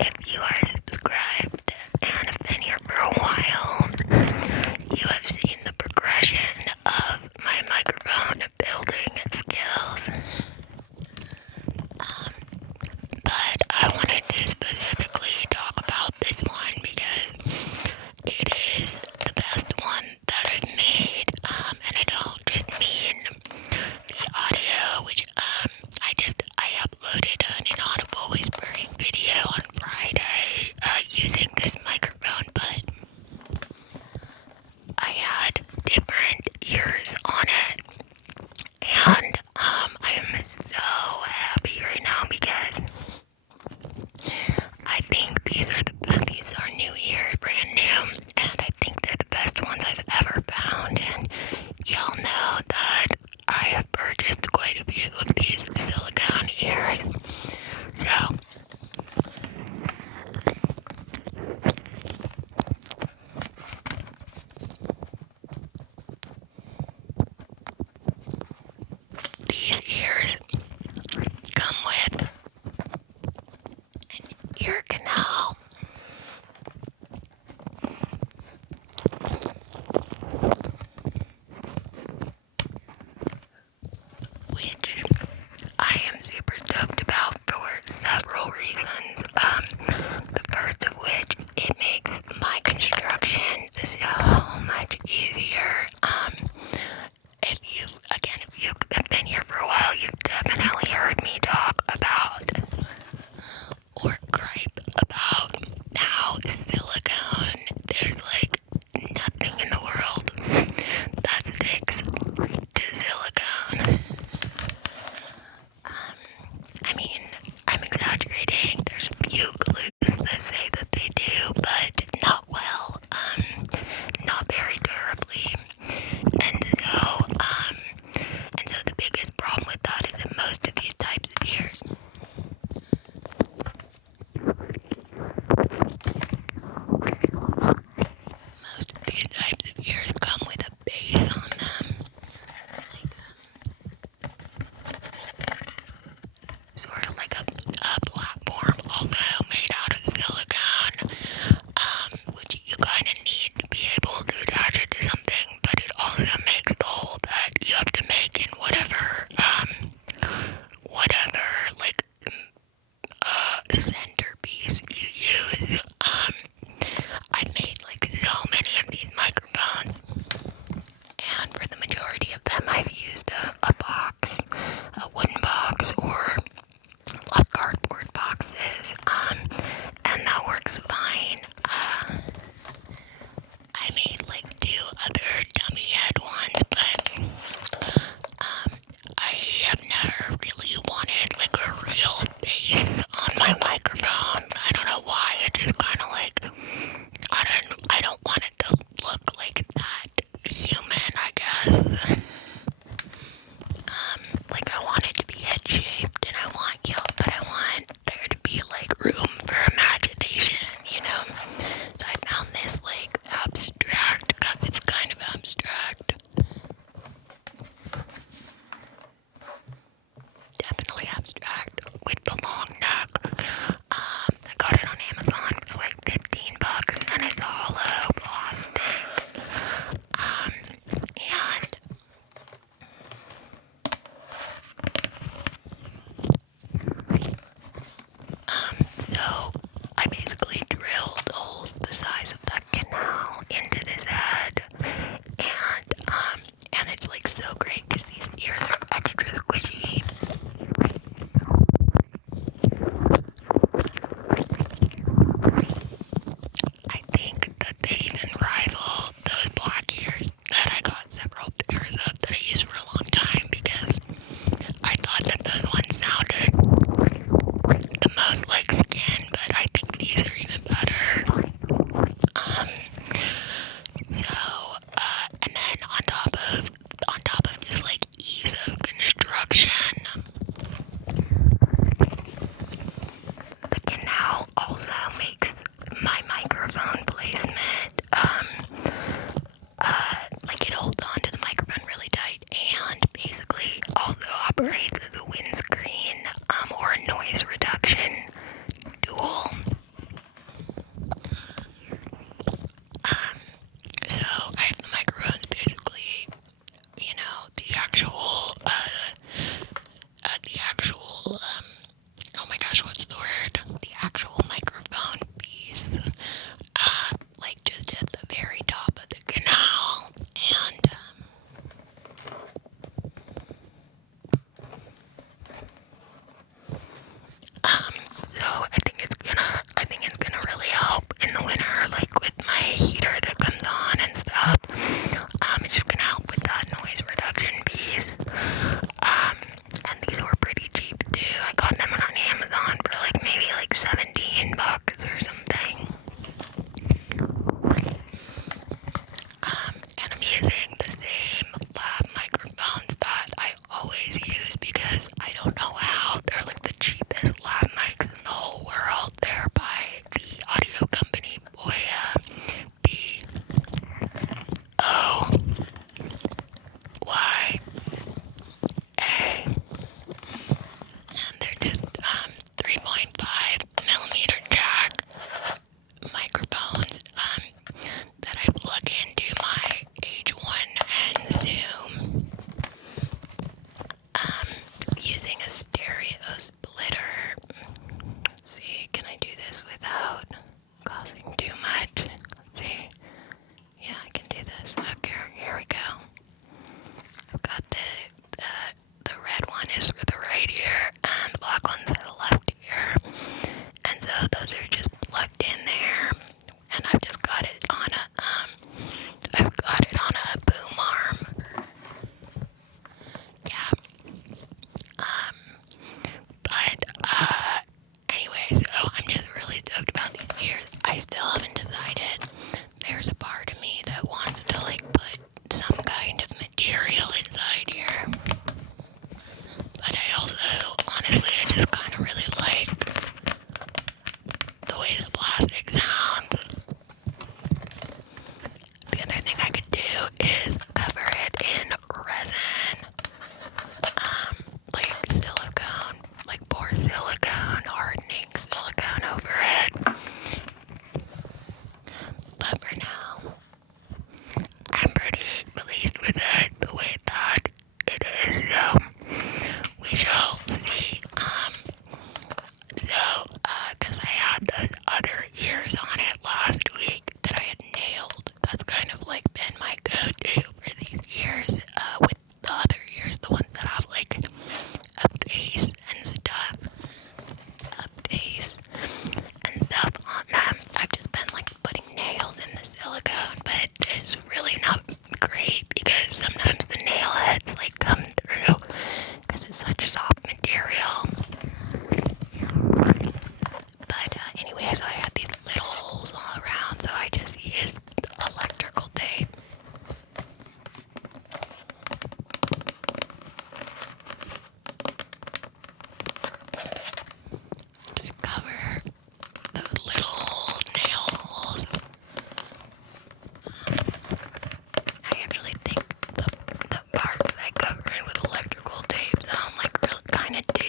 if you are subscribed and have been here for a while, you have seen the progression of my microphone building skills. But I wanted to specifically talk about this one because it is the best one that I've made, and I don't just mean the audio, which I uploaded an inaudible whispering video on Friday using this microphone, but I had different ears on it, and I am so happy right now because I think these are new ears, brand new, and I think they're the best ones I've ever found. And y'all know that I have purchased quite a few of these silicone ears. So these ears come with an ear canal. Which I am super stoked about for several reasons. The first of which, it makes my construction so much easier. If you've been here for a while, you've definitely heard me talk about or gripe about those are just plugged in there, and I've just got it on a boom arm. Yeah. But anyway, so I'm just really stoked about these ears. I still haven't decided. There's a part of me that wants to like put some kind of material inside here. But I also, honestly, I just kind of really like the way the plastic sounds. The other thing I could do is cover it in resin, like silicone, like pour silicone, hardening silicone over it. But for now, I'm pretty pleased with it, the way that it is, so we shall see. Because I had those other ears on it last week that I had nailed. That's kind of like been my go-to for these ears, with the other ears, the ones that have like a bass and stuff, on them. I've just been like putting nails in the silicone, but it's really not great because sometimes the nail heads like come through because it's such a soft material. But anyway, so I had these little holes all around, so I just used electrical tape. To cover the little nail holes. I actually think the parts that I cover in with electrical tape sound like kind of do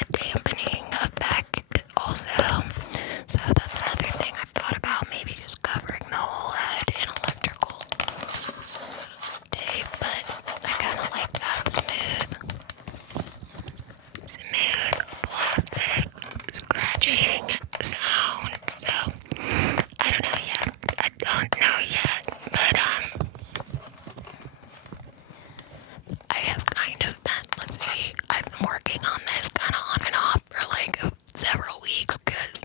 a dampening effect also. So that's another thing I've thought about, maybe just covering the whole head in electrical tape, but I kind of like that smooth plastic scratching sound. So I don't know yet. But I have kind of been, I've been working on this kind of on and off for like several weeks because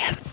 have